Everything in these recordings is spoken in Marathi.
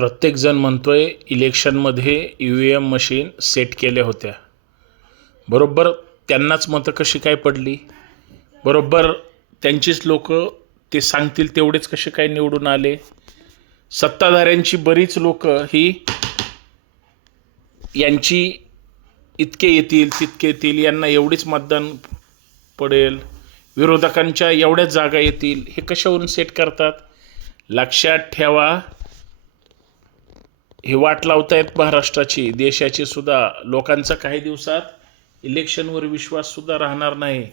प्रत्येकजण म्हणतोय इलेक्शनमध्ये E V M machine set केल्या होत्या. बरोबर त्यांनाच मतं कशी काय पडली? बरोबर त्यांचीच लोक ते सांगतील तेवढेच कसे काय निवडून आले? सत्ताधाऱ्यांची बरीच लोक ही यांची इतके येतील तितके येतील यांना एवढीच मतदान पडेल विरोधकांच्या एवढ्याच जागा येतील हे कशावरून सेट करतात? लक्षात ठेवा ही वाट लावतायत महाराष्ट्राची देशाची सुद्धा. लोकांचा काही दिवसात इलेक्शनवर विश्वास सुद्धा राहणार नाही.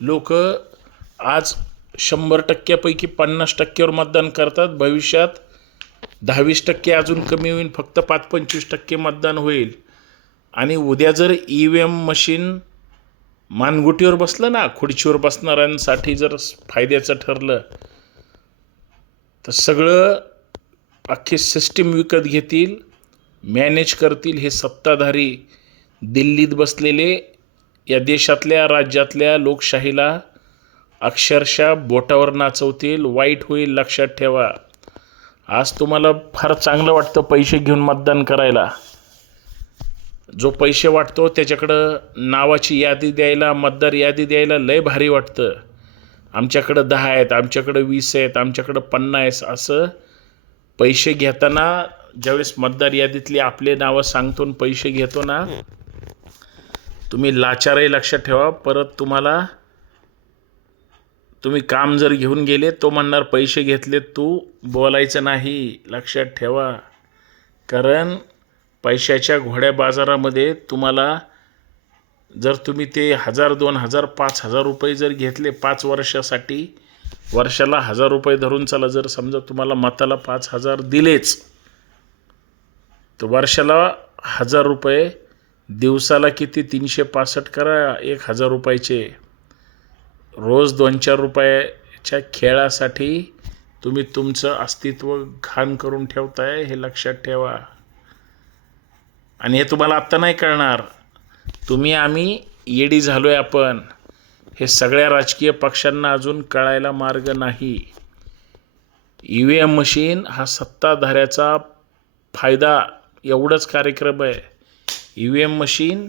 लोक आज शंभर टक्क्यापैकी पन्नास टक्क्यावर मतदान करतात. भविष्यात दहावीस टक्के अजून कमी होईल फक्त पाच पंचवीस टक्के मतदान होईल. आणि उद्या जर ई व्ही एम मशीन मानगुटीवर बसलं ना खुर्चीवर बसणाऱ्यांसाठी जर फायद्याचं ठरलं तर सगळं अख्खी सिस्टीम विकत घेतील मॅनेज करतील हे सत्ताधारी दिल्लीत बसलेले या देशातल्या राज्यातल्या लोकशाहीला अक्षरशः बोटावर नाचवतील वाईट होईल लक्षात ठेवा. आज तुम्हाला फार चांगलं वाटतं पैसे घेऊन मतदान करायला. जो पैसे वाटतो त्याच्याकडं नावाची यादी द्यायला मतदार यादी द्यायला लय भारी वाटतं. आमच्याकडं दहा आहेत आमच्याकडं वीस आहेत आमच्याकडं पन्नास असं पैसे घेताना ज्यावेळेस मतदार यादीतली आपले नावं सांगतो आणि पैसे घेतो ना तुम्ही लाचारही लक्षात ठेवा. परत तुम्हाला तुम्ही काम जर घेऊन गेले तो म्हणणार पैसे घेतले तू बोलायचं नाही लक्षात ठेवा. कारण पैशाच्या घोड्या बाजारामध्ये तुम्हाला जर तुम्ही ते हजार दोन हजार पाच हजार रुपये जर घेतले पाच वर्षासाठी वर्षाला हजार रुपये धरून चला जर समजा तुम्हाला मताला पाच हजार दिलेच तर वर्षाला हजार रुपये दिवसाला किती? तीनशे पासष्ट करा एक हजार रुपयाचे. रोज दोन चार रुपयाच्या खेळासाठी तुम्ही तुमचं अस्तित्व घाण करून ठेवताय हे लक्षात ठेवा. आणि हे तुम्हाला आत्ता नाही कळणार. तुम्ही आम्ही येडी झालो आहे आपण. हे सगळ्या राजकीय पक्षांना अजून कळायला मार्ग नाही. ई व्ही एम मशीन हा सत्ताधाऱ्याचा फायदा एवढंच कार्यक्रम आहे. ई व्ही एम मशीन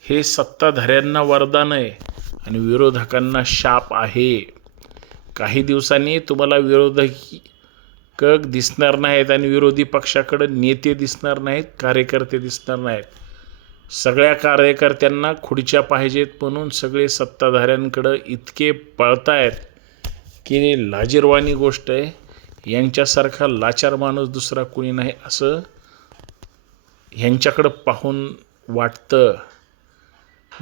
हे सत्ताधाऱ्यांना वरदान आहे आणि विरोधकांना शाप आहे. काही दिवसांनी तुम्हाला विरोधक दिसणार नाहीत आणि विरोधी पक्षाकडं नेते दिसणार नाहीत कार्यकर्ते दिसणार नाहीत. सगळ्या कार्यकर्त्यांना खुर्च्या पाहिजेत म्हणून सगळे सत्ताधाऱ्यांकडं इतके पळतायत की लाजीरवाणी गोष्ट आहे. यांच्यासारखा लाचार माणूस दुसरा कुणी नाही असं ह्यांच्याकडं पाहून वाटतं.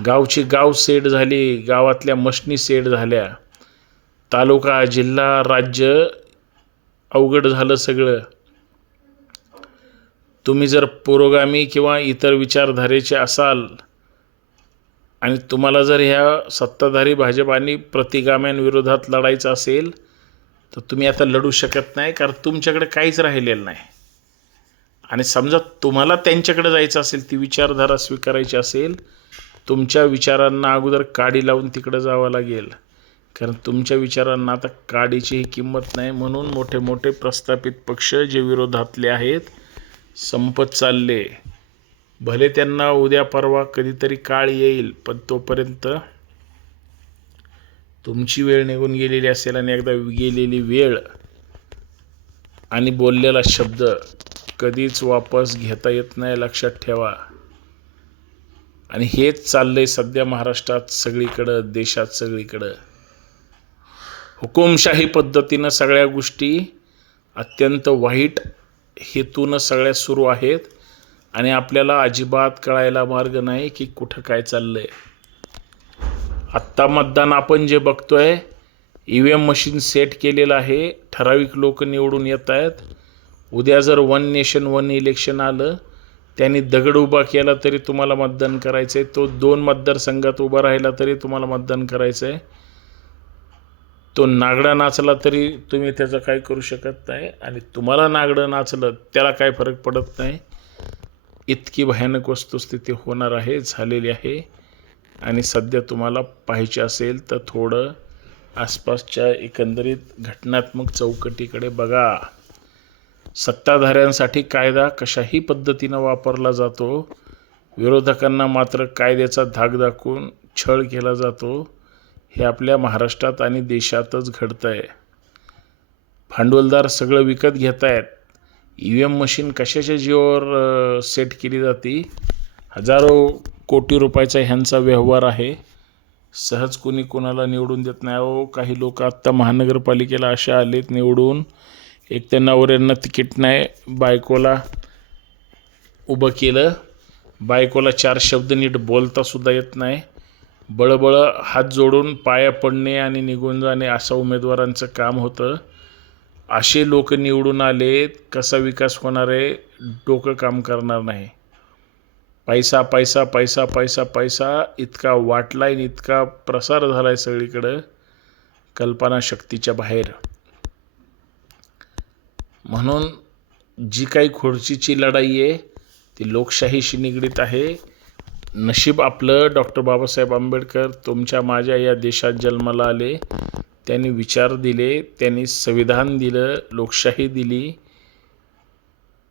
गावची गाव सेट झाली गावातल्या मशनी सेट झाल्या. तालुका जिल्हा राज्य अवघड झालं सगळं. तुम्ही जर पुरोगामी किंवा इतर विचारधारेचे असाल आणि तुम्हाला जर ह्या सत्ताधारी भाजप आणि प्रतिगाम्यांविरोधात लढायचं असेल तर तुम्ही आता लढू शकत नाही कारण तुमच्याकडे काहीच राहिलेलं नाही. आणि समजा तुम्हाला त्यांच्याकडे जायचं असेल ती विचारधारा स्वीकारायची असेल तुमच्या विचारांना अगोदर काडी लावून तिकडं जावं लागेल. कारण तुमच्या विचारांना आता काडीचीही किंमत नाही म्हणून मोठे मोठे प्रस्थापित पक्ष जे विरोधातले आहेत संपत चालले. भले त्यांना उद्या परवा कधीतरी काळ येईल पण तोपर्यंत तुमची वेळ निघून गेलेली असेल आणि एकदा गेलेली वेळ आणि बोललेला शब्द कधीच वापस घेता येत नाही लक्षात ठेवा. आणि हेच चाललंय सध्या महाराष्ट्रात सगळीकडं देशात सगळीकडं. हुकुमशाही पद्धतीनं सगळ्या गोष्टी अत्यंत वाईट हेतूनं सगळ्या सुरू आहेत आणि आपल्याला अजिबात कळायला मार्ग नाही की कुठं काय चाललंय. आत्ता मतदान आपण जे बघतोय E V M machine set केलेलं आहे. ठराविक लोक निवडून येत आहेत. उद्या जर वन नेशन वन इलेक्शन आलं त्यांनी दगड उभा केला तरी तुम्हाला मतदान करायचं आहे तो दोन मतदारसंघात उभा राहिला तरी तुम्हाला मतदान करायचं आहे तो नागडा नाचला तरी तुम्ही त्याचं काय करू शकत नाही आणि तुम्हाला नागडं नाचलं त्याला काय फरक पडत नाही. इतकी भयानक वस्तुस्थिती होणार आहे झालेली आहे. आणि सध्या तुम्हाला पाहिजे असेल तर थोडं आसपासच्या एकंदरीत घटनात्मक चौकटीकडे बघा. सत्ताधाऱ्यांसाठी कायदा कशाही पद्धतीनं वापरला जातो. विरोधकांना मात्र कायद्याचा धाक दाखवून छळ केला जातो. हे आपल्या महाराष्ट्रात आणि देशातच घडतं आहे भांडवलदार सगळं विकत घेत आहेत ई व्ही एम मशीन कशाच्या जीवावर सेट केली जाते? हजारो कोटी रुपयाचा ह्यांचा व्यवहार आहे. सहज कोणी कोणाला निवडून देत नाही अहो. काही लोक आत्ता महानगरपालिकेला अशा आलेत निवडून. एक तर नवऱ्यांना तिकीट नाही बायकोला उभं केलं. बायकोला चार शब्द नीट बोलता सुद्धा येत नाही. बळबळ हात जोडून पाया पडणे आणि निघून जाणे असं उमेदवारांचं काम होतं. असे लोक निवडून आले कसा विकास होणार आहे डोकं काम करणार नाही. पैसा पैसा पैसा पैसा पैसा इतका वाटलाईन आणि इतका प्रसार झालाय सगळीकडं. कल्पनाशक्तीच्या बाहेर. म्हणून जी काही खुर्चीची लढाई आहे ती लोकशाहीशी निगडीत आहे. नशीब आपलं डॉक्टर बाबासाहेब आंबेडकर तुमच्या माझ्या या देशात जन्माला आले. त्यांनी विचार दिले त्यांनी संविधान दिलं लोकशाही दिली.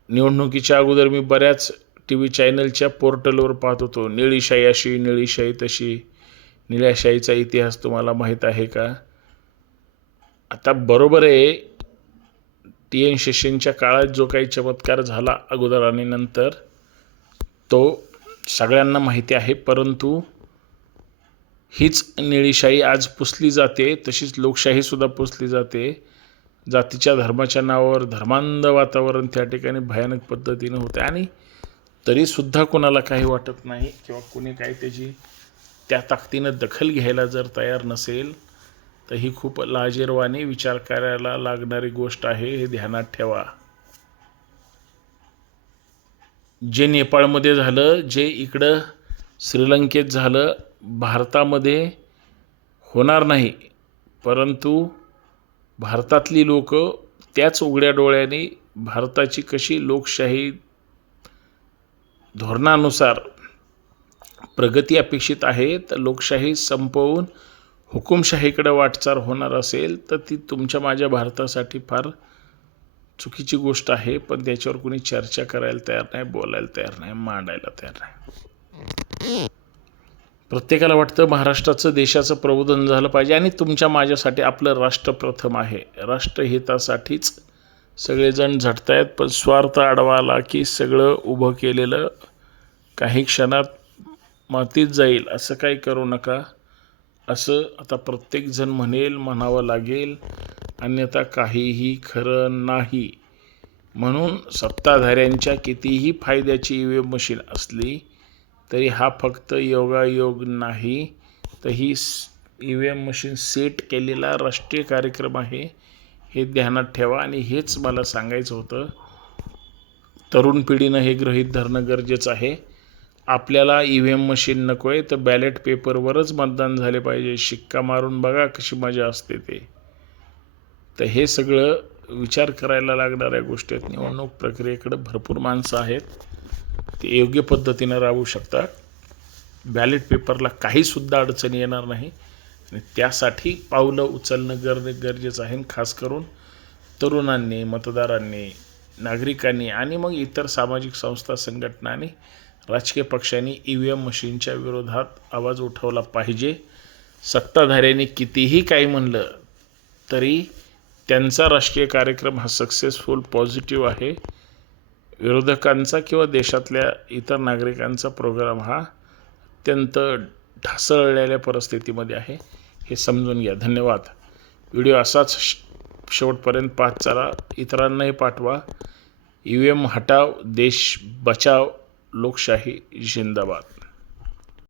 निवडणुकीच्या अगोदर मी बऱ्याच टी व्ही चॅनलच्या पोर्टलवर पाहत होतो. निळीशाही अशी निळीशाही तशी. निळ्याशाहीचा इतिहास तुम्हाला माहीत आहे का? आता बरोबर आहे. टी एन शेषनच्या काळात जो काही चमत्कार झाला अगोदर आणि नंतर तो सगळ्यांना माहिती आहे परंतु हीच निळीशाही आज पुसली जाते तशीच लोकशाहीसुद्धा पुसली जाते. जातीच्या धर्माच्या नावावर धर्मांध वातावरण त्या ठिकाणी भयानक पद्धतीनं होतं. आणि तरीसुद्धा कोणाला काही वाटत नाही किंवा कोणी काही त्याची त्या ताकदीनं दखल घ्यायला जर तयार नसेल तर ही खूप लाजेरवाने विचार करायला लागणारी गोष्ट आहे हे ध्यानात ठेवा. जे नेपाळमध्ये झालं जे इकडं श्रीलंकेत झालं भारतामध्ये होणार नाही. परंतु भारतातली लोक त्याच उघड्या डोळ्याने भारताची कशी लोकशाही धोरणानुसार प्रगती अपेक्षित आहे तर लोकशाही संपवून हुकुमशाहीकडे वाटचाल होणार असेल तर ती तुमच्या माझ्या भारतासाठी फार चुकीची गोष्ट आहे पण त्याच्यावर कोणी चर्चा करायला तयार नाही बोलायला तयार नाही मांडायला तयार नाही. प्रत्येकाला वाटतं महाराष्ट्राचं देशाचं प्रबोधन झालं पाहिजे आणि तुमच्या माझ्यासाठी आपलं राष्ट्र प्रथम आहे. राष्ट्रहितासाठीच सगळेजण झटतायत पण स्वार्थ आडवाला की सगळं उभं केलेलं काही क्षणात मातीत जाईल असं काही करू नका. असं आता प्रत्येकजण म्हणेल म्हणावं लागेल. अन्यथा काहीही खरं नाही. म्हणून सत्ताधाऱ्यांच्या कितीही फायद्याची ई व्ही एम मशीन असली तरी हा फक्त योगायोग नाही तर ही E V M machine set केलेला राष्ट्रीय कार्यक्रम आहे हे ध्यानात ठेवा. आणि हेच मला सांगायचं होतं तरुण पिढीनं हे गृहीत धरणं गरजेचं आहे. आपल्याला ई व्ही एम मशीन नको आहे तर बॅलेट पेपरवरच मतदान झाले पाहिजे. शिक्का मारून बघा कशी मजा असते ते. तर हे सगळं विचार करायला लागणाऱ्या गोष्टी आहेत. निवडणूक प्रक्रियेकडं भरपूर माणसं आहेत. ते योग्य पद्धतीनं राबवू शकतात. बॅलेट पेपरला काहीसुद्धा अडचणी येणार नाही. आणि त्यासाठी पावलं उचलणं गर गरजेचं आहे. आणि खास करून तरुणांनी मतदारांनी नागरिकांनी आणि मग इतर सामाजिक संस्था संघटनांनी राजकीय पक्षांनी ई व्ही एम मशीनच्या विरोधात आवाज उठवला पाहिजे. सत्ताधाऱ्यांनी कितीही काही म्हणलं तरी त्यांचा राजकीय कार्यक्रम हा सक्सेसफुल पॉझिटिव्ह आहे. विरोधकांचा किंवा देशातल्या इतर नागरिकांचा प्रोग्राम हा अत्यंत ढासळलेल्या परिस्थितीमध्ये आहे. हे समजून घ्या. धन्यवाद. व्हिडिओ असाच श- शेवटपर्यंत पाहत चला. इतरांनाही पाठवा. ई व्ही एम हटाव देश बचाव लोकशाही जिंदाबाद.